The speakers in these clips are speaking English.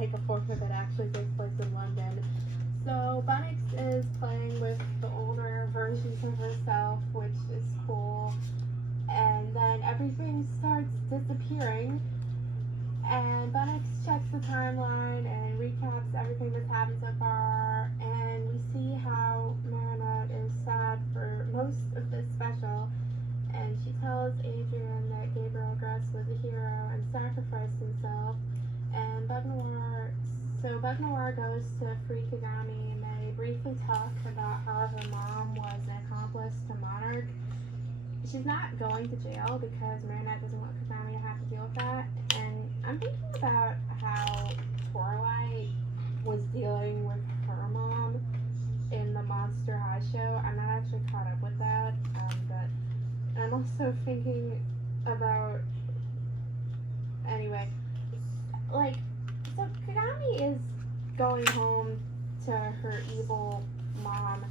like a fourth of it actually takes place in London. So Bunnix is playing with the older versions of herself, which is cool. And then everything starts disappearing. And Bunnix checks the timeline and recaps everything that's happened so far. And we see how Marinette is sad for most of this special. And she tells Adrian that Gabriel Gress was a hero and sacrificed himself. And Bug Noir goes to free Kagami, and they briefly talk about how her mom was an accomplice to Monarch. She's not going to jail because Marinette doesn't want Kagami to have to deal with that. And I'm thinking about how Twilight was dealing with her mom in the Monster High show. I'm not actually caught up with that, but I'm also thinking about, anyway, like, so Kagami is going home to her evil mom.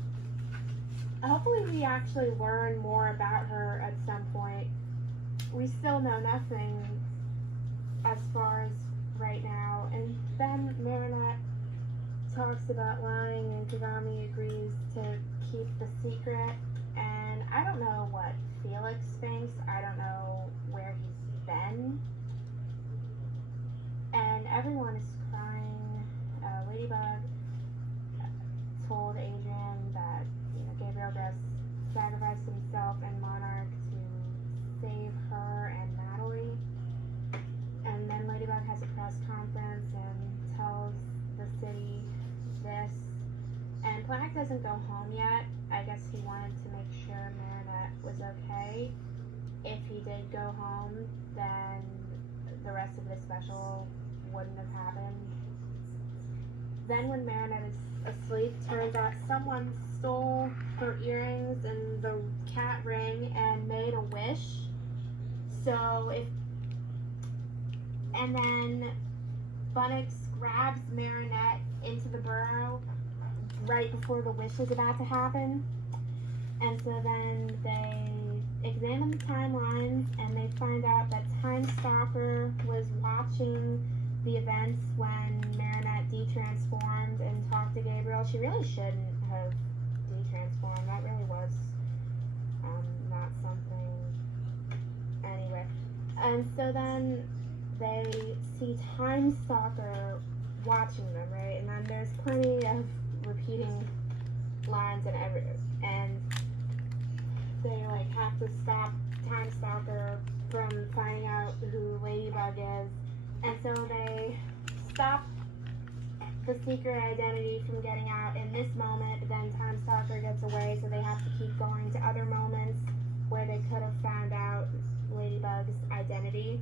Hopefully we actually learn more about her at some point. We still know nothing as far as right now. And then Marinette talks about lying and Kagami agrees to keep the secret. And I don't know what Felix thinks. I don't know where he's been. And everyone is crying. Ladybug told Adrian that Gabriel Gress sacrificed himself and Monarch to save her and Natalie. And then Ladybug has a press conference and tells the city this. And Plague doesn't go home yet. I guess he wanted to make sure Marinette was okay. If he did go home, then the rest of the special wouldn't have happened. Then when Marinette is asleep, turns out someone stole her earrings and the cat ring and made a wish. And then Bunnix grabs Marinette into the burrow right before the wish is about to happen. And so then they examine the timelines and they find out that Time Stalker was watching the events when Marinette de-transformed and talked to Gabriel. She really shouldn't have de-transformed. That really was not something. Anyway. And so then they see Time Stalker watching them, right? And then there's plenty of repeating lines and they like have to stop Time Stalker from finding out who Ladybug is. And so they stop the secret identity from getting out in this moment, but then Time Stalker gets away, so they have to keep going to other moments where they could have found out Ladybug's identity.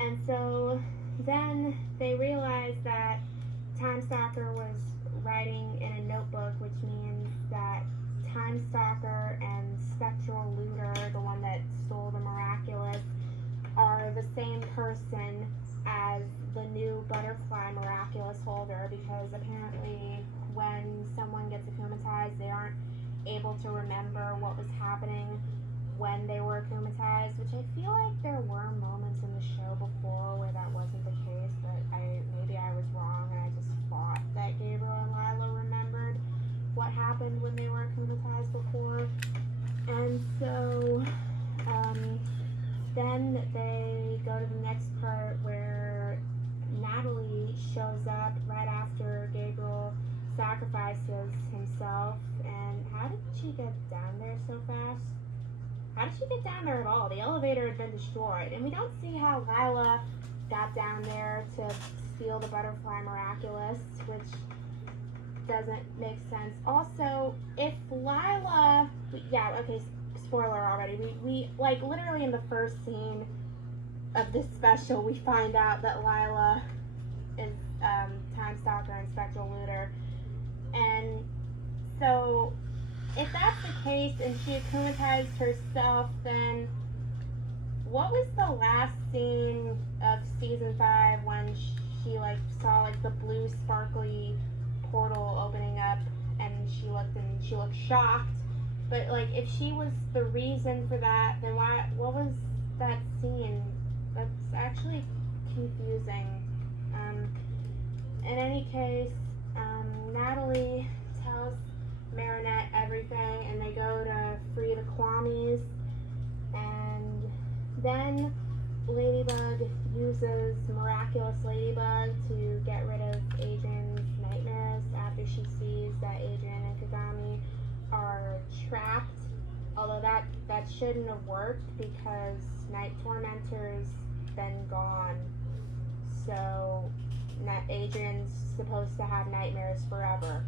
And so then they realize that Time Stalker was writing in a notebook, which means that Time Stalker and Spectral Looter, the one that stole the Miraculous, are the same person as the new Butterfly Miraculous holder, because apparently when someone gets akumatized, they aren't able to remember what was happening when they were akumatized, which I feel like there were moments in the show before where that wasn't the case, but maybe I was wrong and I just thought that Gabriel and Lila remembered what happened when they were akumatized before. And so then they go to the next part where Natalie shows up right after Gabriel sacrifices himself. And how did she get down there so fast? How did she get down there at all? The elevator had been destroyed. And we don't see how Lila got down there to steal the Butterfly Miraculous, which doesn't make sense. Also, if Lila... Yeah, okay, spoiler already. We like, literally in the first scene of this special, we find out that Lila is Time Stalker and Spectral Looter. And so, if that's the case and she akumatized herself, then what was the last scene of season 5 when she like saw like the blue sparkly portal opening up and she looked shocked? But like, if she was the reason for that, then what was that scene? That's actually confusing. in any case, Natalie tells Marinette everything, and they go to free the Kwamis, and then Ladybug uses Miraculous Ladybug to get rid of Adrian's nightmares after she sees that Adrian and Kagami are trapped, although that shouldn't have worked because Night Tormentor's been gone, so Adrian's supposed to have nightmares forever,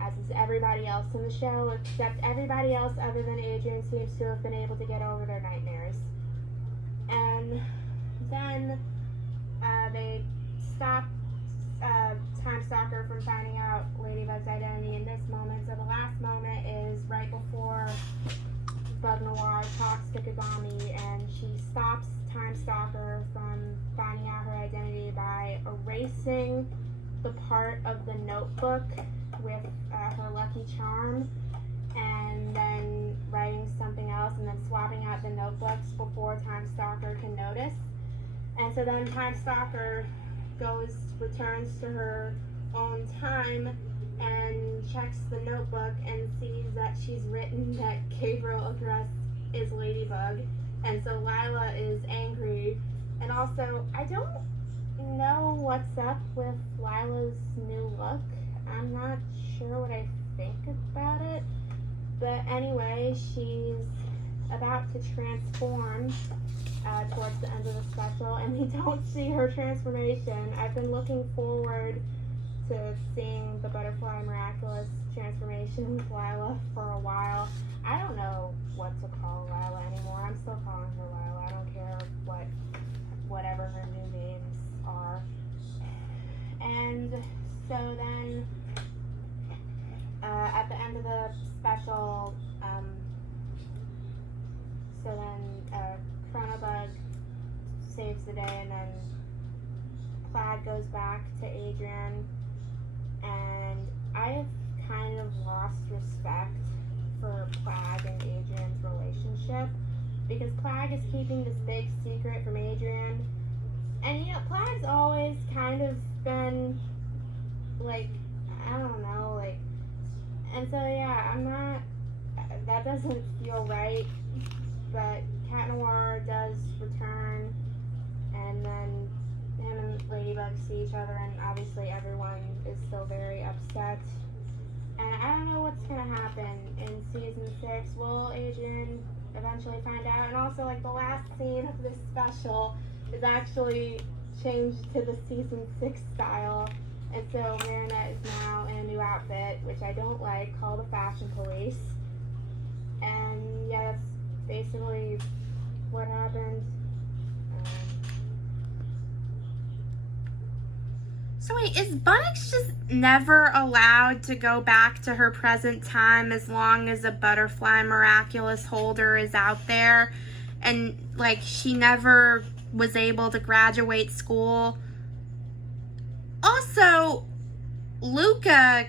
as is everybody else in the show, except everybody else other than Adrian seems to have been able to get over their nightmares. And then they stop Time Stalker from finding out Ladybug's identity in this moment. So the last moment is right before Bug Noir talks to Kagami, and she stops Time Stalker from finding out her identity by erasing the part of the notebook with her lucky charm, and then writing something else, and then swapping out the notebooks before Time Stalker can notice. And so then Time Stalker returns to her own time and checks the notebook and sees that she's written that Gabriel address is Ladybug. And so Lila is angry. And also, I don't know what's up with Lila's new look. I'm not sure what I think about it. But anyway, she's about to transform towards the end of the special, and we don't see her transformation. I've been looking forward to seeing the Butterfly Miraculous transformation with Lila for a while. I don't know what to call Lila anymore. I'm still calling her Lila. I don't care whatever her new names are. And so then at the end of the special, Chronobug saves the day, and then Plaid goes back to Adrian, and I have kind of lost respect for Plaid and Adrian's relationship, because Plaid is keeping this big secret from Adrian, and you know, Plaid's always kind of been like, I don't know, like, and so yeah, that doesn't feel right. But Cat Noir does return, and then him and Ladybug see each other, and obviously everyone is still very upset. And I don't know what's gonna happen in season 6. Will Adrian eventually find out? And also, like, the last scene of this special is actually changed to the season 6 style, and so Marinette is now in a new outfit, which I don't like, called the Fashion Police. And yeah, that's basically what happened. So wait, is Bunnix just never allowed to go back to her present time as long as a Butterfly Miraculous holder is out there? And like, she never was able to graduate school? Also, Luca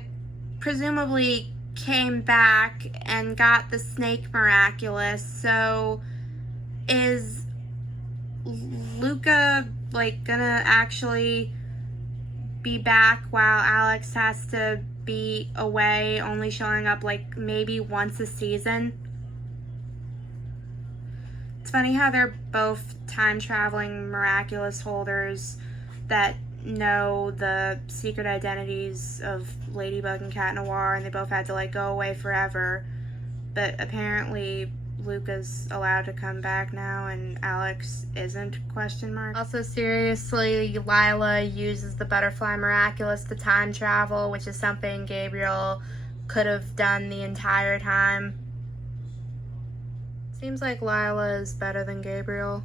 presumably came back and got the Snake Miraculous, so is Luca like gonna actually be back while Alex has to be away, only showing up like maybe once a season? It's funny how they're both time traveling Miraculous holders that know the secret identities of Ladybug and Cat Noir, and they both had to like go away forever, but apparently Luca's allowed to come back now and Alex isn't, ? Also, seriously, Lila uses the Butterfly Miraculous to time travel, which is something Gabriel could have done the entire time. Seems like Lila is better than Gabriel.